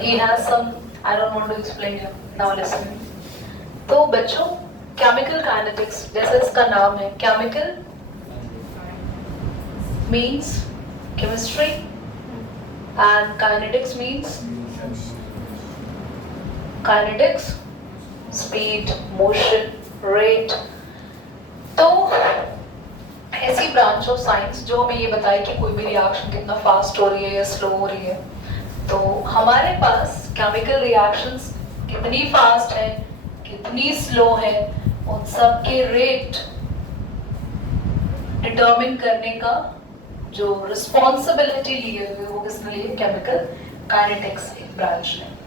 He has some, I don't want to explain here. Now listen. तो बच्चों chemical kinetics जैसे इसका नाम है, chemical means chemistry and kinetics means kinetics, speed, motion, rate. तो ऐसी ब्रांच ऑफ साइंस जो हमें ये बताए कि कोई भी रिएक्शन कितना फास्ट हो रही है या स्लो हो रही है। तो हमारे पास केमिकल रिएक्शंस कितनी फास्ट है, कितनी स्लो है, उन सब के रेट डिटरमिन करने का जो रिस्पॉन्सिबिलिटी लिए हुए वो किसने लिए? केमिकल काइनेटिक्स ब्रांच ने।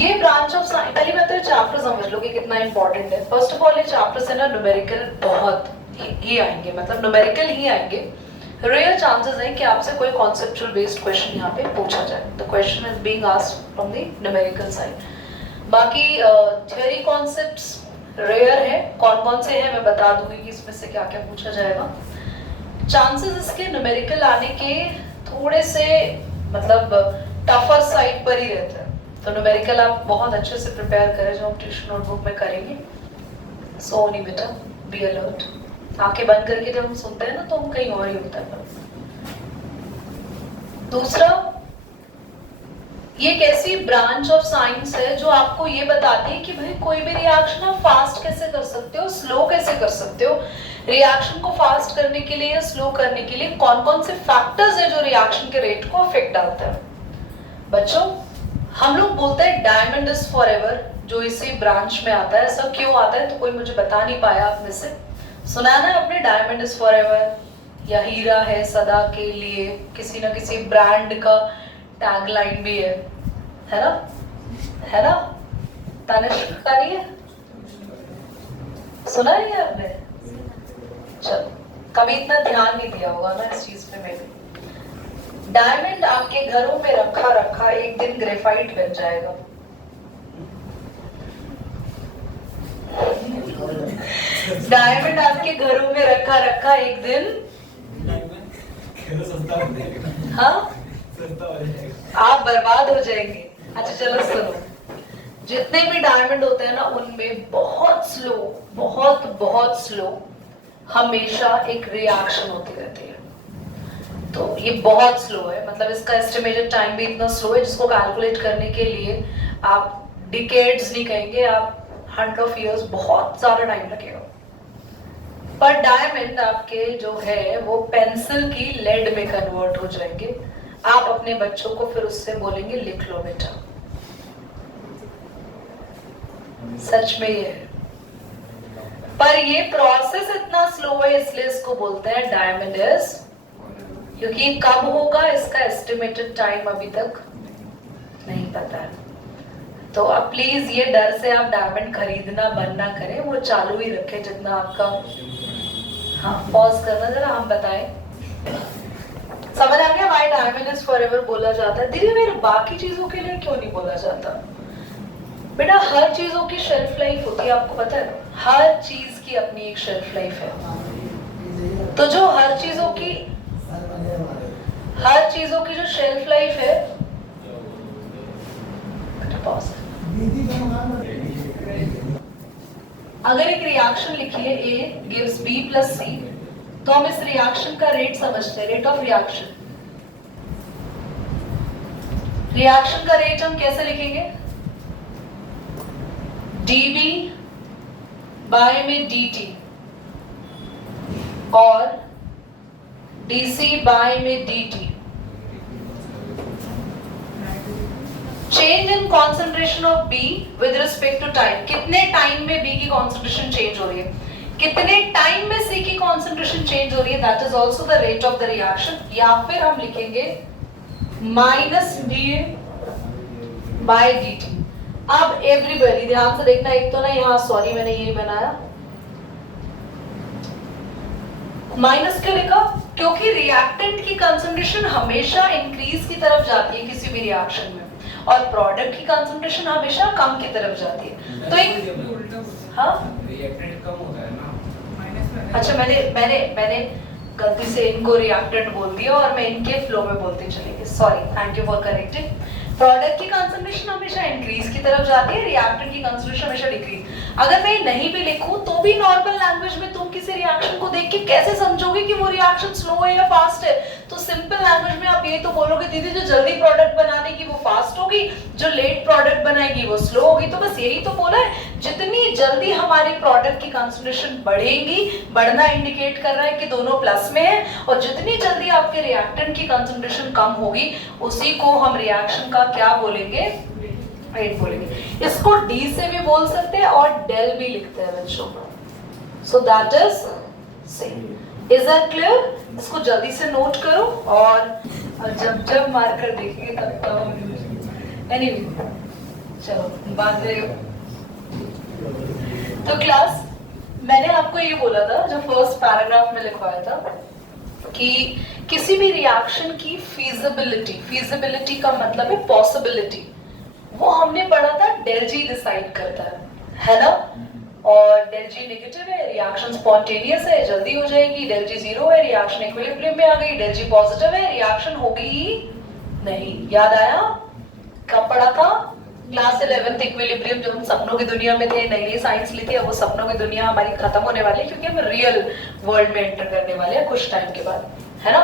ये ब्रांच ऑफ साइंस, पहली बात तो चैप्टर समझ लो कि कितना इंपॉर्टेंट है। फर्स्ट ऑफ ऑल ये चैप्टर से ना न्यूमेरिकल बहुत ही आएंगे, मतलब न्यूमेरिकल ही आएंगे। रेयर चांसेस हैं कि आपसे कोई कॉन्सेप्चुअल बेस्ड क्वेश्चन यहाँ पे पूछा जाए। The question is being asked from the numerical side. बाकी थ्योरी कॉन्सेप्ट्स रेयर है, कौन कौन से हैं मैं बता दूंगी कि इसमें से क्या क्या पूछा जाएगा। चांसेस इसके न्यूमेरिकल आने के थोड़े से मतलब टफर साइड पर ही रहते हैं। तो न्यूमेरिकल आप बहुत अच्छे से प्रिपेयर करें जो हम ट्यूशन नोटबुक में करेंगे। सो नहीं बेटा, बी अलर्ट। आंखें बंद करके जब हम सुनते हैं ना तो हम कहीं और ही होता है। दूसरा, ये एक ऐसी ब्रांच ऑफ साइंस है जो आपको ये बताती है कि भाई कोई भी रिएक्शन आप फास्ट कैसे कर सकते हो, स्लो कैसे कर सकते हो। रिएक्शन को फास्ट करने के लिए या स्लो करने के लिए कौन कौन से फैक्टर्स है जो रिएक्शन के रेट को अफेक्ट डालता है। बच्चों हम लोग बोलते हैं डायमंड इज फॉरएवर, जो इसी ब्रांच में आता है। ऐसा क्यों आता है तो कोई मुझे बता नहीं पाया आप में से। सुना ना आपने डायमंड इज फॉरएवर, या हीरा है सदा के लिए, किसी ना किसी ब्रांड का टैगलाइन भी है ना? है ना? तनिष्क का नहीं है? सुना नहीं है आपने? चलो, कभी इतना ध्यान नहीं दिया होगा ना इस चीज पे। मैं भी डायमंड आपके घरों में रखा रखा एक दिन ग्रेफाइट बन जाएगा। डायमंड आपके घरों में रखा रखा एक दिन हाँ आप बर्बाद हो जाएंगे। अच्छा चलो सुनो, जितने भी डायमंड होते हैं ना उनमें बहुत स्लो, बहुत बहुत स्लो हमेशा एक रिएक्शन होती रहती है। तो ये बहुत स्लो है, मतलब इसका एस्टिमेटेड टाइम भी इतना स्लो है जिसको कैलकुलेट करने के लिए आप डिकेड्स नहीं कहेंगे, आप 100 ऑफ इयर्स, बहुत ज्यादा टाइम लगेगा। पर डायमंड आपके जो है वो पेंसिल की लेड में कन्वर्ट हो जाएंगे। आप अपने बच्चों को फिर उससे बोलेंगे लिख लो बेटा। सच में ये है, पर ये प्रोसेस इतना स्लो है इसलिए इसको बोलते हैं डायमंड इज, क्योंकि कब होगा इसका एस्टिमेटेड टाइम अभी तक नहीं पता है। तो अब प्लीज ये डर से आप डायमंड खरीदना बंद ना करें, वो चालू ही रखें जितना आपका। हाँ पॉज करना जरा, हम बताएं। समझ आ गया व्हाई डायमंड इज फॉरएवर बोला जाता है? धीरे धीरे बाकी चीजों के लिए क्यों नहीं बोला जाता? बेटा हर चीजों की शेल्फ लाइफ होती है, आपको पता है? हर चीज की अपनी एक शेल्फ लाइफ है। तो जो हर चीजों की जो शेल्फ लाइफ है, अगर एक रिएक्शन लिखी है A gives B plus C, तो हम इस रिएक्शन का रेट समझते हैं, रेट ऑफ रिएक्शन। रिएक्शन का रेट हम कैसे लिखेंगे? dB बाय में dt और dC बाय में dt। Change in concentration of B with respect to time. कितने टाइम में B की कॉन्सेंट्रेशन चेंज हो रही है, कितने टाइम में C की कॉन्सेंट्रेशन चेंज हो रही है, that is also the rate of the reaction. या फिर हम लिखेंगे माइनस dA बाय dt। अब एवरीबॉडी ध्यान से देखना, एक तो ना यहाँ सॉरी मैंने ये बनाया माइनस क्यों लिखा? क्योंकि रिएक्टेंट की कंसंट्रेशन हमेशा इंक्रीज की तरफ जाती है किसी भी रिएक्शन में, और प्रोडक्ट की कंसंट्रेशन हमेशा कम की तरफ जाती है। तो एक हाँ रिएक्टेंट कम होता है ना। अच्छा मैंने गलती से इनको रिएक्टेंट बोल दिया और मैं इनके फ्लो में बोलती चली गई, sorry, thank you for correcting. Product की कंसंट्रेशन हमेशा इंक्रीज की तरफ जाती है, रिएक्टेंट की कंसंट्रेशन हमेशा डिक्रीज। अगर मैं नहीं भी लिखूं तो भी नॉर्मल लैंग्वेज में तुम किसी रिएक्शन को देख के कैसे समझोगे कि वो रिएक्शन स्लो है या फास्ट है? तो सिंपल लैंग्वेज में आप ये तो बोलोगे दीदी जो जल्दी प्रोडक्ट बना देगी वो फास्ट होगी, जो लेट प्रोडक्ट बनाएगी वो स्लो होगी। तो बस यही तो बोला है, जितनी जल्दी हमारी प्रोडक्ट की कंसंट्रेशन बढ़ेगी, बढ़ना इंडिकेट कर रहा है कि दोनों प्लस में है, और जितनी जल्दी आपके रिएक्टेंट की कंसंट्रेशन कम होगी उसी को हम रिएक्शन का क्या बोलेंगे? रेट बोलेंगे। इसको डी से भी बोल सकते हैं और डेल भी लिखते हैं बच्चों। So that is same. Is that clear? इसको जल्दी से नोट करो और जब जब मार्कर देखेंगे तब एनीवे चलो बात दे। तो क्लास मैंने आपको ये बोला था जब फर्स्ट पैराग्राफ में लिखवाया था कि किसी भी रिएक्शन की फीजिबिलिटी का मतलब है पॉसिबिलिटी, वो हमने पढ़ा था डेल जी डिसाइड करता है ना? और डेल जी नेगेटिव है, रिएक्शन स्पॉन्टेनियस है, जल्दी हो जाएगी। डेल जी जीरो है, रिएक्शन इक्विलिब्रियम में आ गई। डेल जी पॉजिटिव है, रिएक्शन होगी ही नहीं। याद आया? कब पढ़ा था? क्लास 11th इक्विलिब्रियम, जब हम सपनों की दुनिया में थे, नई नई साइंस ली थी। अब वो सपनों की दुनिया हमारी खत्म होने वाली है क्योंकि हम रियल वर्ल्ड में एंटर करने वाले हैं कुछ टाइम के बाद, है ना?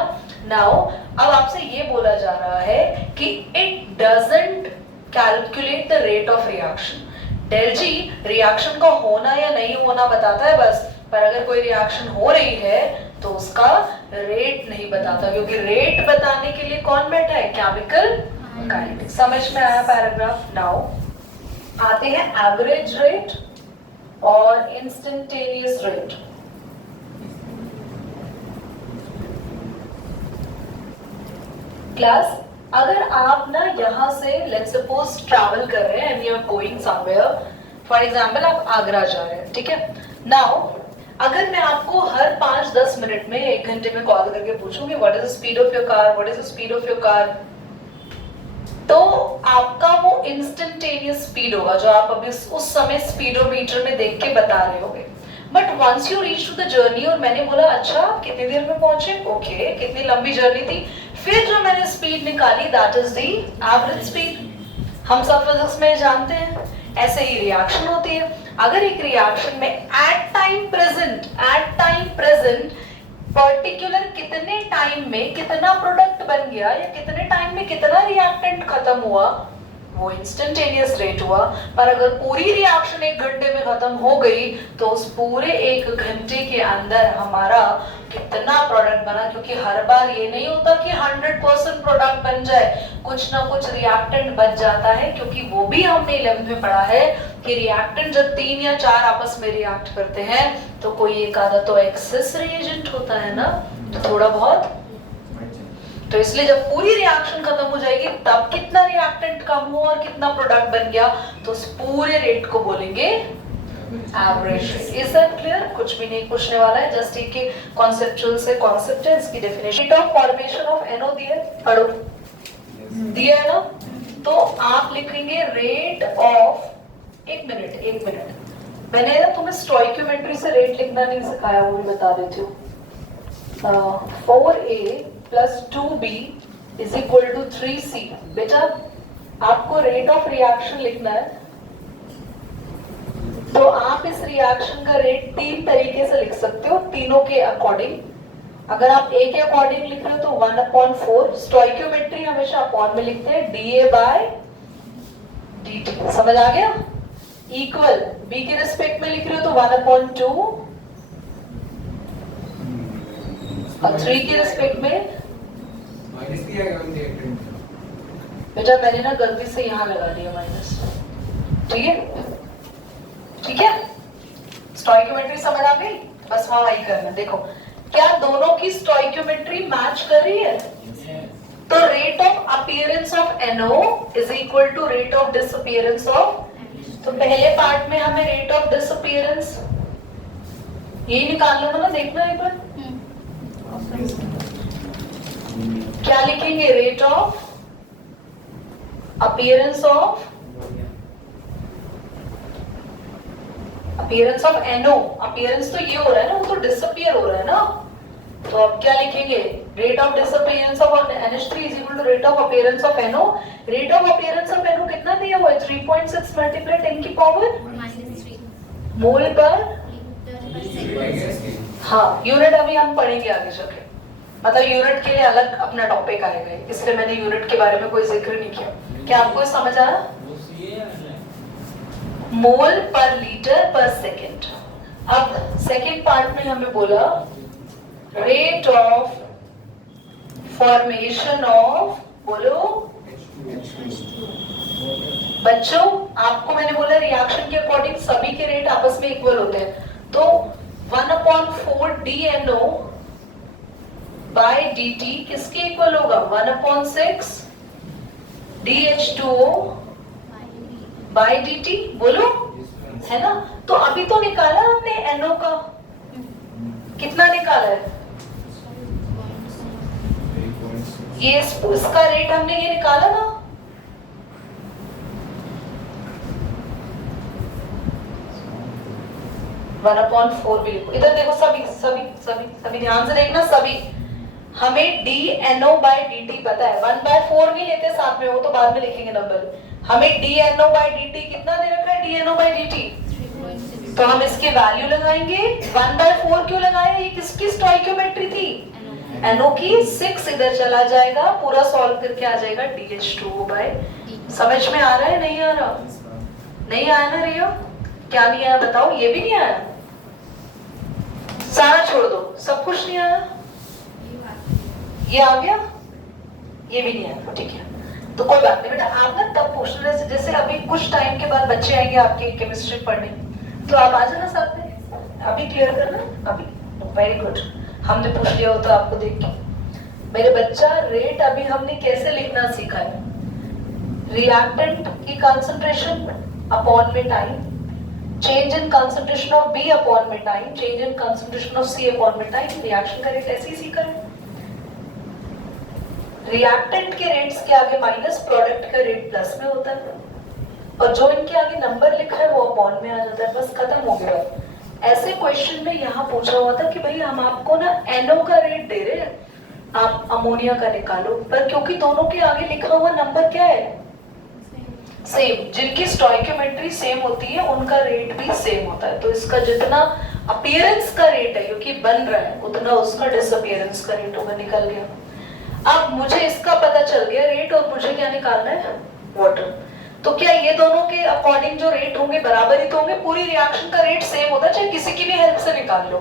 नाउ अब आपसे ये बोला जा रहा है कि it doesn't calculate the rate of reaction. Del G reaction का होना या नहीं होना बताता है बस, पर अगर कोई रिएक्शन हो रही है तो उसका रेट नहीं बताता, क्योंकि रेट बताने के लिए कौन बैठा है? Chemical kinetics. समझ में आया पैराग्राफ? नाउ आते हैं एवरेज रेट और इंस्टेंटेनियस रेट। क्लास अगर आप ना यहाँ से लेट्स सपोज ट्रैवल कर रहे हैं and you are going somewhere, for example आप आगरा जा रहे हैं, ठीक है? नाउ अगर मैं आपको हर 5-10 मिनट में 1 घंटे में कॉल करके पूछूंगी what is the speed of your car, what is the speed of your car, तो आपका वो इंस्टेंटेनियस स्पीड होगा जो आप अभी उस समय स्पीडोमीटर में देख के बता रहे होगे। But once you reach to the journey और मैंने बोला अच्छा कितनी देर में पहुंचे, ओके कितनी लंबी जर्नी थी, फिर जो मैंने स्पीड निकाली that is the average speed. हम सब फिजिक्स में जानते हैं, ऐसे ही रिएक्शन होती है। अगर एक रिएक्शन में एट टाइम प्रेजेंट पर्टिकुलर कितने टाइम में कितना प्रोडक्ट बन गया या कितने टाइम में कितना रिएक्टेंट खत्म हुआ, वो इंस्टेंटेनियस रेट हुआ। पर अगर पूरी रिएक्शन 1 घंटे में खत्म हो गई तो उस पूरे 1 घंटे के अंदर हमारा कितना प्रोडक्ट बना, क्योंकि हर बार ये नहीं होता कि 100% प्रोडक्ट बन जाए, कुछ ना कुछ रिएक्टेंट बच जाता है। क्योंकि वो भी हमने 11th में पढ़ा है कि रिएक्टेंट जब 3 या 4 आपस में रिएक्ट करते हैं तो कोई एक आधा तो एक्सेस रिएजेंट होता है ना, तो थोड़ा बहुत। तो इसलिए जब पूरी रिएक्शन खत्म हो जाएगी तब कितना रिएक्टेंट कम हुआ और कितना प्रोडक्ट बन गया, तो उस पूरे रेट को बोलेंगे average rate. Is that clear? कुछ भी नहीं पूछने वाला है, जस्ट एक कॉन्सेप्चुअल से कॉन्सेप्ट है, इसकी definition. Rate of formation of NO दिया पढ़ो, दिया है ना? तो आप लिखेंगे रेट ऑफ, एक मिनट मैंने ना तुम्हें स्टोइकियोमेट्री से रेट लिखना नहीं सिखाया, वो भी बता देती हूँ। 4A plus 2B is equal to 3C। बेटा आपको रेट ऑफ रिएक्शन लिखना है, तो आप इस रिएक्शन का रेट 3 तरीके से लिख सकते हो, तीनों के अकॉर्डिंग। अगर आप A के अकॉर्डिंग लिख रहे हो तो 1/4, स्टोइकियोमेट्री हमेशा अपॉन में लिखते हैं, dA/dt। समझ आ गया? इक्वल B के रिस्पेक्ट में लिख रहे हो तो 1/2 और 3 के रिस्पेक्ट में बेटा मैंने ना गलती से यहाँ लगा दिया माइनस, ठीक है? स्टोइकियोमेट्री समझ आ गई? बस वहां वही करना। देखो क्या दोनों की स्टोइकियोमेट्री मैच कर रही है? तो rate of appearance of NO is equal to rate of disappearance of, तो पहले पार्ट में हमें रेट ऑफ डिसअपीयरेंस यही निकालना था ना, देखना एक बार क्या लिखेंगे, rate of appearance of NO। Appearance तो ये हो रहा है ना, वो तो डिसअपीयर हो रहा है ना, तो अब क्या लिखेंगे, rate of disappearance of NH3 is equal to rate of appearance of NO। Rate of appearance of NO कितना दिया हुआ है, 3.6 मल्टीप्लाई 10 की पावर मोल पर, हाँ यूनिट अभी हम पढ़ेंगे आगे चलके, मतलब यूनिट के लिए अलग अपना टॉपिक आएगा, इसलिए मैंने यूनिट के बारे में कोई जिक्र नहीं किया। क्या आपको समझ आया? मोल पर लीटर पर सेकेंड। अब सेकेंड पार्ट में हमें बोला रेट ऑफ फॉर्मेशन ऑफ, बोलो बच्चों, आपको मैंने बोला रिएक्शन के अकॉर्डिंग सभी के रेट आपस में इक्वल होते हैं, तो 1/4 DNO बाय dt किसके इक्वल होगा, 1/6 DH2O बाय dt, बोलो, है ना? तो अभी तो निकाला हमने NO का, कितना निकाला है, ये इसका रेट हमने ये निकाला ना, वन अपॉन 4 भी लिखो। इधर देखो सभी सभी सभी सभी ध्यान से देखना, सभी हमें DNO बाय dt पता है, 1/4 नहीं लेते साथ में, वो तो बाद में लिखेंगे नंबर। हमें DNO बाय dt कितना दे रखा है, DNO बाय dt, तो हम इसके वैल्यू लगाएंगे। 1/4 क्यों लगाया, ये किसकी स्टोइकियोमेट्री थी, NO की। 6 इधर चला जाएगा, पूरा सॉल्व करके आ जाएगा DH2O बाय। समझ में आ रहा है, नहीं आ रहा? नहीं आया ना रिया? क्या नहीं आया बताओ, ये भी नहीं आया, सारा छोड़ दो, सब कुछ नहीं आया, ये आ गया, ये भी नहीं आया, ठीक है। तो कोई बात नहीं बेटा, आप ना तब पूछ रहे थे, जैसे अभी कुछ टाइम के बाद बच्चे आएंगे आपके केमिस्ट्री पढ़ने, तो आप आ जाना साथ में, अभी क्लियर करना अभी। वेरी गुड, हमने पूछ लिया हो तो आपको देख के। मेरे बच्चा रेट अभी हमने कैसे लिखना सीखा है, रिएक्टेंट की कंसंट्रेशन अपॉन में time, change in concentration of B upon में time, change in concentration of C upon में टाइम, रिएक्शन का रेट ऐसे ही सीखा है। रिएक्टेंट के रेट्स के आगे माइनस, प्रोडक्ट का रेट प्लस में होता है, और जो इनके आगे नंबर लिखा है वो अपॉन में आ जाता है, बस खत्म हो गया। ऐसे क्वेश्चन में यहाँ पूछा हुआ था कि भाई हम आपको ना NO का रेट दे रहे हैं, आप अमोनिया का निकालो, पर क्योंकि दोनों के आगे लिखा हुआ नंबर क्या है, सेम, जिनकी स्टोइकियोमेट्री सेम होती है उनका रेट भी सेम होता है, तो इसका जितना अपीयरेंस का रेट है क्योंकि बन रहा है, उतना उसका डिसअपीयरेंस का रेट होगा, निकल गया। अब मुझे इसका पता चल गया रेट, और मुझे क्या निकालना है, वाटर। तो क्या ये दोनों के अकॉर्डिंग जो रेट होंगे बराबर ही तो होंगे, पूरी रिएक्शन का रेट सेम होता है, चाहे किसी की भी हेल्प से निकाल लो।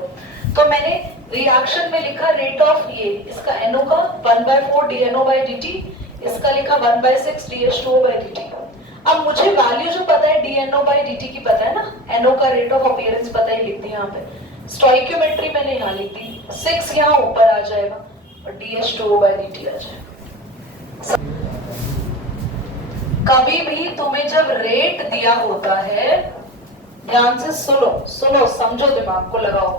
तो मैंने रिएक्शन में लिखा रेट ऑफ ये, इसका NO का 1/4 DNO बाय dt, इसका लिखा 1/6 DH2O बाय dt। अब मुझे वैल्यू जो पता है DNO बाय dt की पता है ना, NO का रेट ऑफ अपीयरेंस पता है, लिख दी यहाँ पे, स्टोइकियोमेट्री मैंने यहाँ लिख दी, 6 यहाँ ऊपर आ जाएगा और DH2O बाय dt आ जाएगा। कभी भी तुम्हें जब रेट दिया होता है, ध्यान से सुनो सुनो, समझो, दिमाग को लगाओ,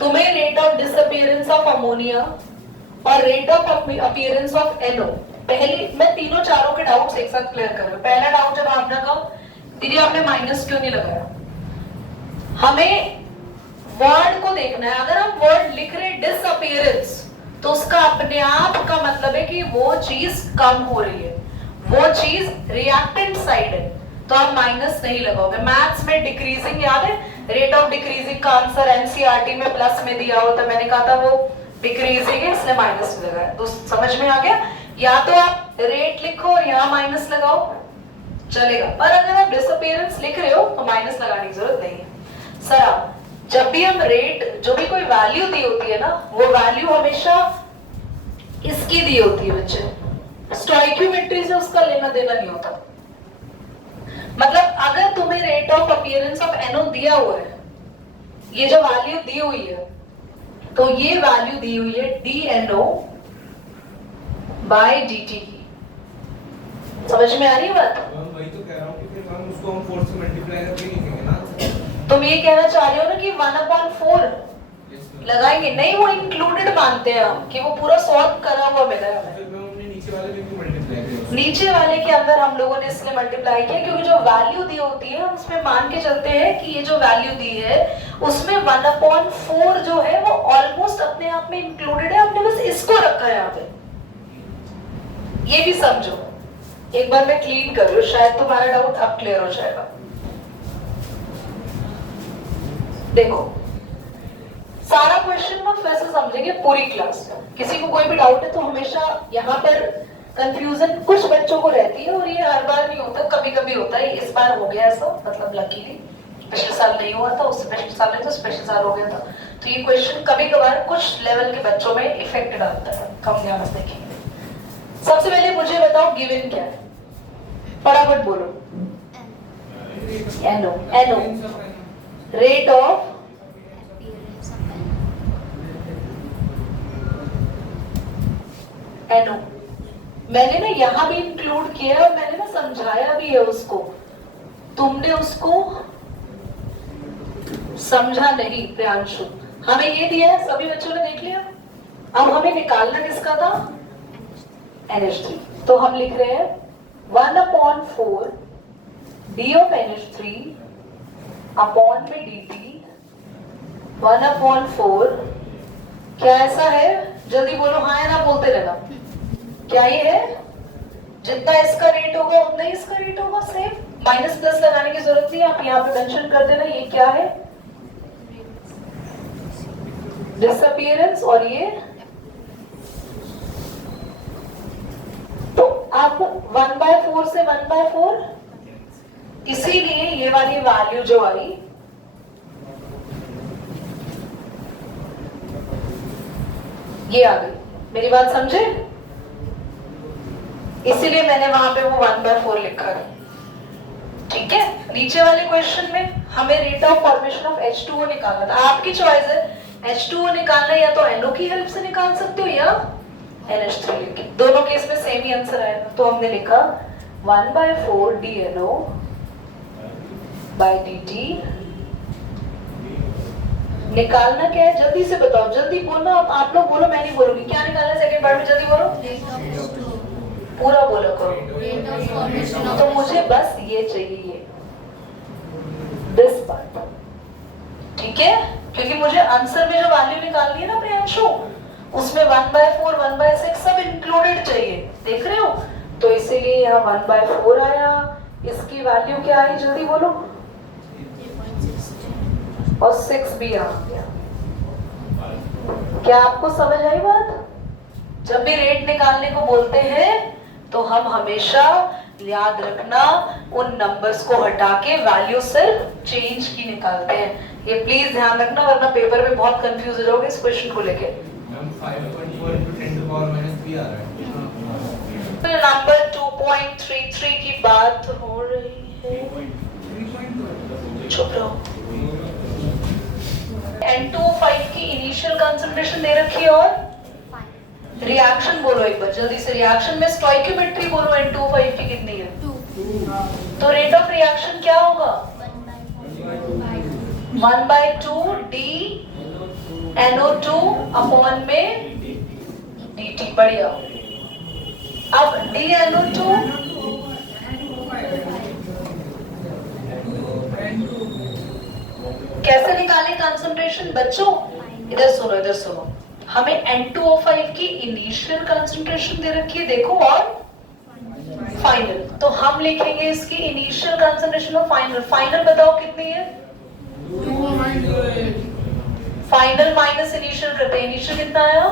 तुम्हें rate of disappearance of ammonia और rate of appearance of NO, पहले मैं तीनों चारों के डाउट्स एक साथ क्लियर कर रहा हूं। पहला डाउट जब आपने कहा दीदी आपने माइनस क्यों नहीं लगाया, हमें वर्ड को देखना है। अगर हम वर्ड लिख रहे डिसअपीयरेंस तो उसका अपने आप का मतलब है कि वो चीज कम हो रही है, वो चीज रिएक्टेंट साइड है, तो आप माइनस नहीं लगाओगे। मैथ्स में डिक्रीजिंग याद है, रेट ऑफ डिक्रीजिंग का आंसर एनसीईआरटी में प्लस में दिया हो, तो मैंने कहा था वो डिक्रीजिंग है इसलिए माइनस लगाया, तो समझ में आ गया। या तो आप रेट लिखो और यहाँ माइनस लगाओ, चलेगा, पर अगर आप डिसअपीयरेंस लिख रहे हो तो माइनस लगाने की जरूरत नहीं है। सर जब भी हम रेट, जो भी कोई वैल्यू दी होती है ना, वो वैल्यू हमेशा इसकी दी होती है बच्चे, स्टोइकियोमेट्री से उसका लेना देना नहीं होता। मतलब अगर तुम्हें rate of appearance of NO दिया हुआ है, ये जो वैल्यू दी हुई है, तो ये वैल्यू दी हुई है DNO बाय dt की, समझ में आ रही है बात? वही तो कह रहा हूँ कि फिर हम उसको 4 से मल्टीप्लाई करके लिखेंगे ना। तुम ये कहना चाह रहे हो ना कि 1/4 लगाएंगे, नहीं वो इंक्लूडेड मानते हैं हम कि वो पूरा सॉल्व करा हुआ मिला है। फिर मैं हमने नीचे वाले में भी मल्टीप्लाई किया, नीचे वाले के अंदर हम लोगों ने इसलिए मल्टीप्लाई किया क्योंकि जो वैल्यू दी होती है हम उसमें मान के चलते हैं कि ये जो वैल्यू दी है उसमें 1/4 जो है वो ऑलमोस्ट अपने आप में इंक्लूडेड है, हमने बस इसको रखा है यहाँ पे। ये भी समझो, एक बार मैं क्लीन कर लूं, शायद तुम्हारा डाउट अब क्लियर हो जाएगा। देखो सारा क्वेश्चन हम वैसे समझेंगे पूरी क्लास में, किसी को कोई भी डाउट है तो हमेशा यहाँ पर कंफ्यूजन कुछ बच्चों को रहती है और ये हर बार नहीं होता, कभी कभी होता है। इस बार हो गया ऐसा, मतलब लकीली पिछले साल नहीं हुआ था, उससे पिछले साल नहीं तो पिछले साल हो गया था। तो ये क्वेश्चन कभी कभार कुछ लेवल के बच्चों में इफेक्ट डालता है, कम ध्यान से देखेंगे। सबसे पहले मुझे बताओ गिवन क्या है, फटाफट बोलो। एनो, एनो रेट ऑफ एनो मैंने ना यहाँ भी इंक्लूड किया और मैंने ना समझाया भी है उसको, तुमने उसको समझा नहीं प्रियांशु। हमें ये दिया है, सभी बच्चों ने देख लिया। अब हमें निकालना किसका था, NH3। तो हम लिख रहे हैं 1/4 D of NH3 अपॉन में dt 1/4। क्या ऐसा है, जल्दी बोलो हाँ या ना बोलते रहना। क्या ये है, जितना इसका रेट होगा उतना ही इसका रेट होगा, सेम। माइनस प्लस लगाने की जरूरत नहीं, आप यहाँ पे मेंशन कर देना ये क्या है, डिसअपीयरेंस। और ये तो अब 1/4 से 1/4, इसीलिए ये वाली वैल्यू जो आई ये आ गई। मेरी बात समझे, इसीलिए मैंने वहां पे वो 1/4 लिखा है, ठीक है। नीचे वाले क्वेश्चन में हमें rate of formation of H2O निकालना था, आपकी चॉइस है। H2O निकालना या तो NO की हेल्प से निकाल सकते हो या NH3 लिख के, दोनों केस में सेम ही आंसर आएगा। तो हमने लिखा 1/4 DNO by dt। निकालना क्या है, जल्दी से बताओ, जल्दी बोलना। आप लोग बोलो, मैं नहीं बोलूंगी। क्या निकालना है सेकंड पार्ट में, जल्दी बोलो, पूरा बोलो करो। तो मुझे बस ये चाहिए, दिस पार्ट, ठीक है। क्योंकि मुझे आंसर में जो वैल्यू निकालनी है ना प्रियांशु, उसमें 1/4 1/6 सब इंक्लूडेड चाहिए, देख रहे हो। तो इसीलिए यहाँ 1/4 आया, इसकी वैल्यू क्या आई जल्दी बोलो, और 6 भी आ गया। क्या आपको समझ आई बात? जब भी रेट निकालने को बोलते हैं तो हम हमेशा याद रखना उन नंबर्स को हटा के वैल्यू सिर्फ चेंज की निकालते हैं। ये प्लीज ध्यान रखना, वरना पेपर में बहुत कंफ्यूज हो जाओगे इस क्वेश्चन को लेके। फिर नंबर 2.33 की बात हो रही है, चुप रहो। N2O5 की इनिशियल कंसंट्रेशन दे रखी है और रिएक्शन बोलो एक बार जल्दी से। रिएक्शन में स्टोइकियोमेट्री बोलो, N2O5 की कितनी है, 2। तो रेट ऑफ रिएक्शन क्या होगा, 1/2 D NO2 अपॉन में dt। बढ़िया। अब D NO2 कैसे निकाले कंसंट्रेशन बच्चों, इधर सुनो, इधर सुनो। हमें N2O5 की इनिशियल कंसंट्रेशन दे रखी है देखो, और फाइनल। तो हम लिखेंगे इसकी इनिशियल कंसंट्रेशन और फाइनल। फाइनल बताओ कितनी है, फाइनल माइनस इनिशियल करते हैं, इनिशियल कितना आया,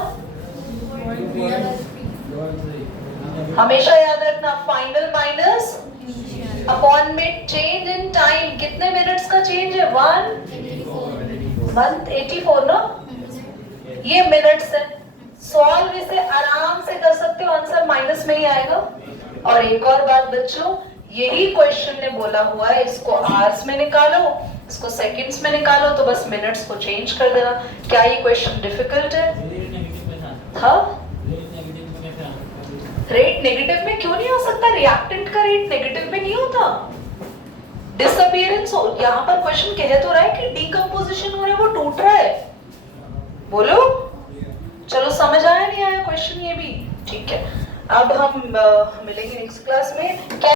हमेशा याद रखना फाइनल माइनस अपॉन में चेंज इन टाइम। कितने मिनट्स का चेंज है, 184 ना, ये मिनट्स है। सॉल्व इसे आराम से कर सकते हो, आंसर माइनस में ही आएगा। और एक और बात बच्चों, यही क्वेश्चन ने बोला हुआ है इसको आवर्स में निकालो, इसको सेकंड्स में निकालो, तो बस मिनट्स को चेंज कर देना। क्या ये क्वेश्चन डिफिकल्ट है? हाँ, रेट नेगेटिव में क्यों नहीं हो सकता, रिएक्टेंट का रेट नेगेटिव में नहीं होता। डिसअपीयरेंस हो, यहाँ पर क्वेश्चन कह तो रहा है कि डीकंपोजिशन हो रहा है, वो टूट रहा है। बोलो, चलो समझ आया नहीं आया क्वेश्चन ये भी, ठीक है। अब हम मिलेंगे नेक्स्ट क्लास में।